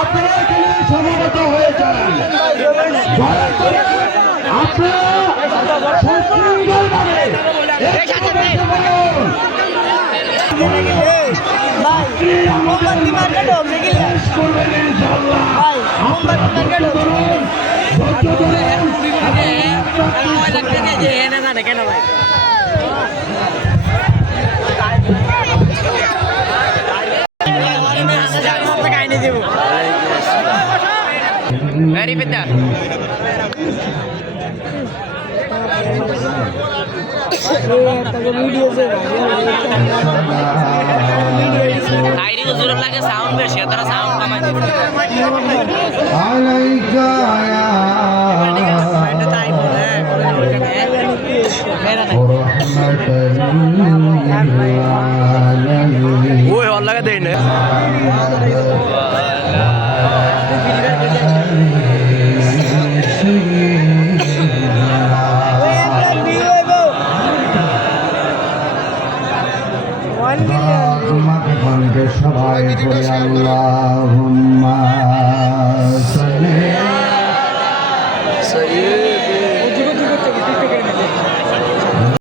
আপনারা এখানে সমবেত হয়েছেন, আপনারা সুশৃঙ্খলভাবে Very better. Airi ko zurut lagi sound bersih, antara sound kama gitu. Woi, Allah ka deh nih. সবাই বলে আল্লাহুম্মা